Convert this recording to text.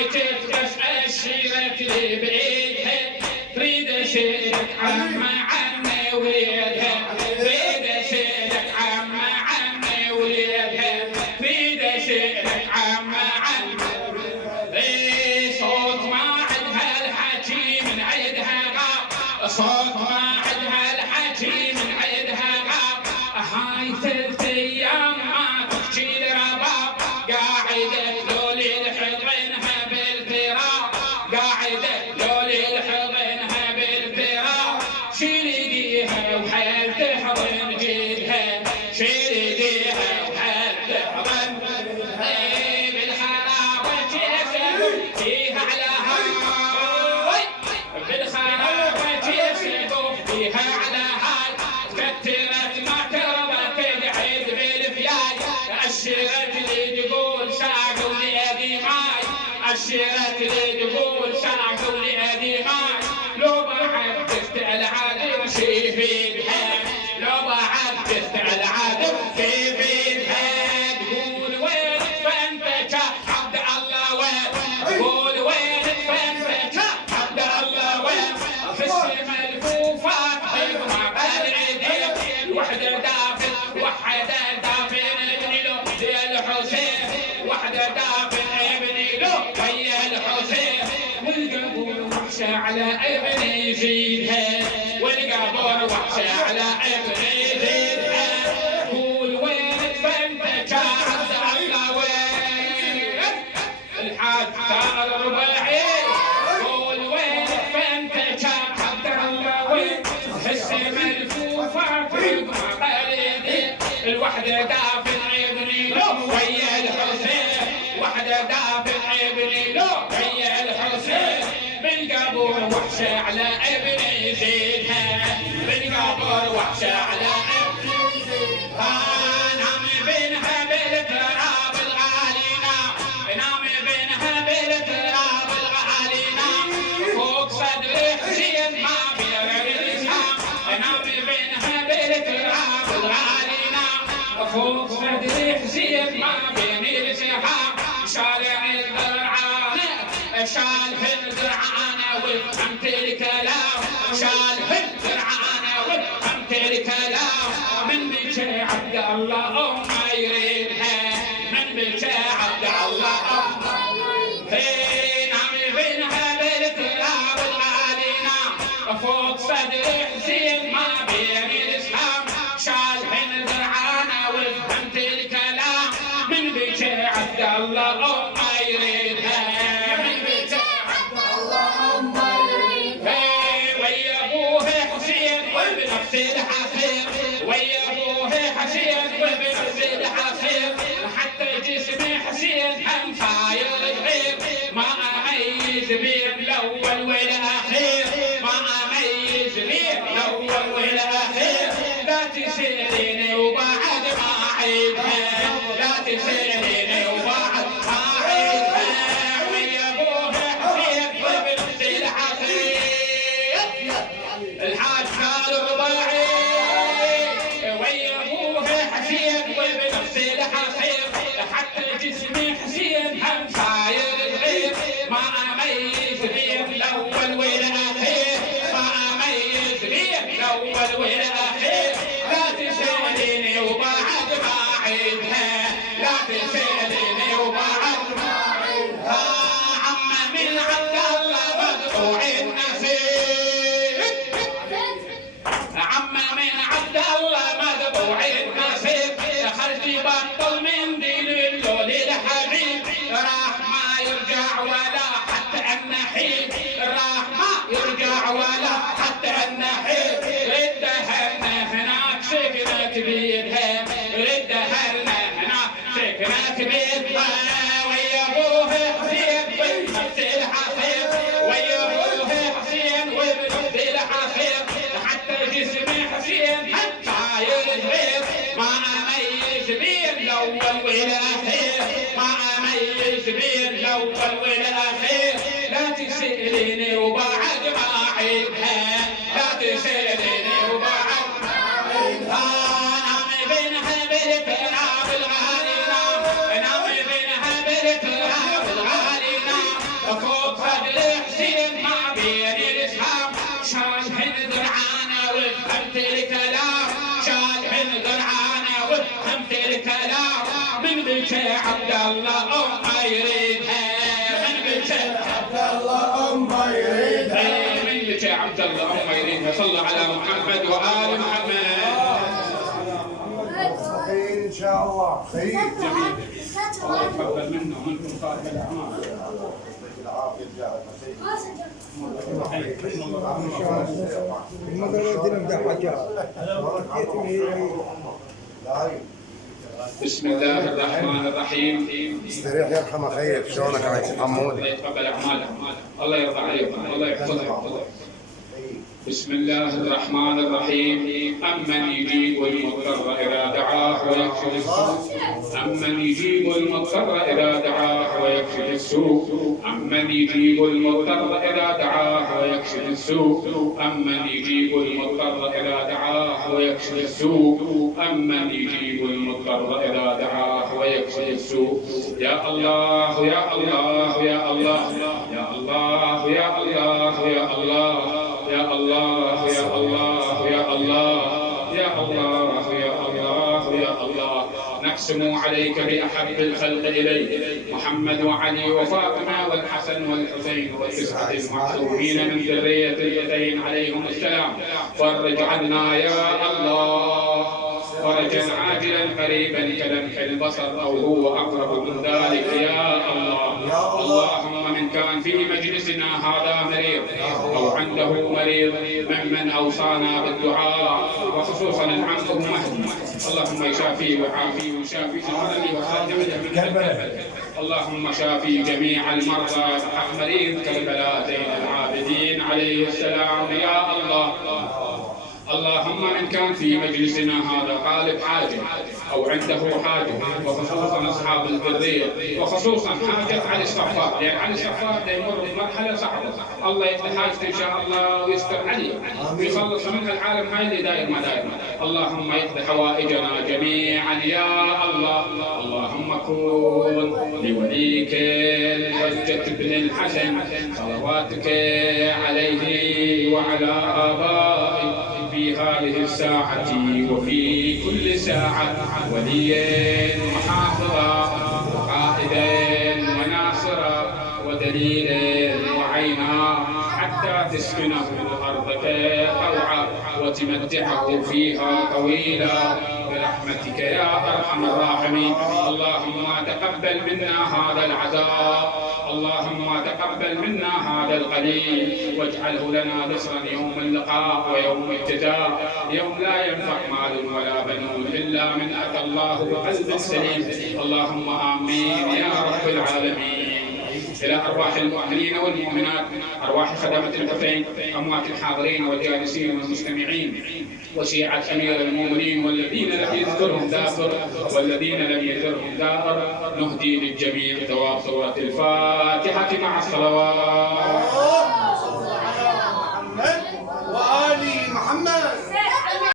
معي تتبس الشيرة اللي بإيدها تريد أشيلك عمي وليدها تريد أشيلك عمي وليدها تريد أشيلك عمي صوت ما عدها الحكي من عيدها غاب صوت ما عدها الحكي من عيدها غاب هاي 3 أيام ما تحكي لرباب قاعدة لولي الحضنها بالفراق قاعدة لولي الحضنها بالفراق شيل ايديها وحيل تحضن جيدها شيل ايديها وحيل تحضن بالخرابة فيها على هاي بالخرابة فيها على هاي كترت ما تربى تقعد بالفياي الشيرة اللي تقول ساقوا لأدي ماي الشيرة اللي تقول ساقوا لأدي ماي لو بعد تستعل عادل شي فيها لو بعد تستعل عادل شي فيها تقول وين فانت عبد الله وين تقول وين فانت عبد الله وين في السما الكوفات حكمة بالعيدين وحدة دافن وحدة دافن ابن له يا الحسين وحدة دافن ابن له ويا الحسين والقبور وحشة على ابن يزيدها والقبور وحشة على ابن يزيدها قول وين فانت عبد الله وين الحاج صار رباعي قول وين فانت عبد الله وين السما الكوفات حكمة بالعيدين الوحدة دافن ابني له ويا الحسين وحدة دافن ابني له ويا الحسين بالقبور وحشة على ابن يزيدها بالقبور وحشة على ابن يزيدها نام بينها بالتراب الغالي نام بينها بالتراب الغالي فوق صدر حسين ما بيرسها نام بينها بالتراب الغالي فوق صدر حسين ما بين السحاب شارع الدرعانة شال الدرعانة وفهمت الكلام شال الدرعانة وفهمت الكلام من بكى عبد الله ما يريدها من بكى عبد الله ما يريدها نام بينها بالتراب الغالي فوق صدر حسين ما بين الاسلام شال الدرعانة وفهمت الكلام من بكى عبد الله ما يريدها من بكى عبد الله ما يريدها بكى عبد الله أمه يريدها من بكى عبد الله أمه يريدها من بكى عبد الله أمه يريدها صلى على محمد وآل محمد خير إن شاء الله خير جميل الله يتقبل منا ومنكم صالح الأعمال بسم الله الرحمن الرحيم. استريح يرحم اخيك، شلونك عايش حمود؟ الله يتقبل اعمالك، الله يرضى عليكم، الله يحفظك. بسم الله الرحمن الرحيم. أمن يجيب المضطر إذا دعاه ويكشف السوء، أمن يجيب المضطر إذا دعاه ويكشف السوء، أمن يجيب المضطر إذا دعاه ويكشف السوء، أمن يجيب المضطر إذا دعاه ويكشف السوء، أمن يجيب المضطر إذا دعاه ويكشف السوء. يا الله يا الله يا الله يا الله يا الله يا الله يا الله يا الله يا الله يا الله يا الله يا الله. نقسم عليك بأحب الخلق إليك محمد وعلي وفاطمة والحسن والحسين والتسعة المعصومين من ذرية البيتين عليهم السلام. فرج عنا يا الله فرجا عاجلا قريبا كلمح البصر او هو اقرب من ذلك يا الله. اللهم من كان في مجلسنا هذا مريض او عنده مريض ممن اوصانا بالدعاء وخصوصا العم ابو مهدي، اللهم يشافيه ويعافيه ويشافي المرضى ويخرج من كربلاء. اللهم شافي جميع المرضى بحق مريض كربلاء زين العابدين عليه السلام يا الله. اللهم من كان في مجلسنا هذا طالب حاجة أو عنده حاجة وخصوصا أصحاب الذرية وخصوصا حاجة علي الصفار، لأن علي الصفار يمر بمرحلة صعبة، الله يقضي حاجته إن شاء الله ويستر عليه ويخلص منها العالم هاي اللي داير ما داير. اللهم يقضي حوائجنا جميعا يا الله. اللهم كن لوليك الحجة بن الحسن صلواتك عليه وعلى آبائه في هذه الساعة وفي كل ساعة وليا وحافظا وقائدا وناصرا ودليلا وعينا حتى تسكنه أرضك طوعا وتمتعه فيها طويلا برحمتك يا أرحم الراحمين. اللهم تقبل منا هذا العزاء، اللهم تقبل منا هذا القليل واجعله لنا نصرا يوم اللقاء ويوم الجزاء، يوم لا ينفع مال ولا بنون إلا من أتى الله بقلب سليم. اللهم آمين يا رب العالمين. إلى أرواح المؤمنين والمؤمنات، أرواح خدمة الحسين، أموات الحاضرين والجالسين والمستمعين وشيعة أمير المؤمنين والذين لم يذكرهم ذاكر والذين لم يذكرهم ذاكر، نهدي للجميع ثواب سورة الفاتحة مع الصلوات. محمد وآل محمد.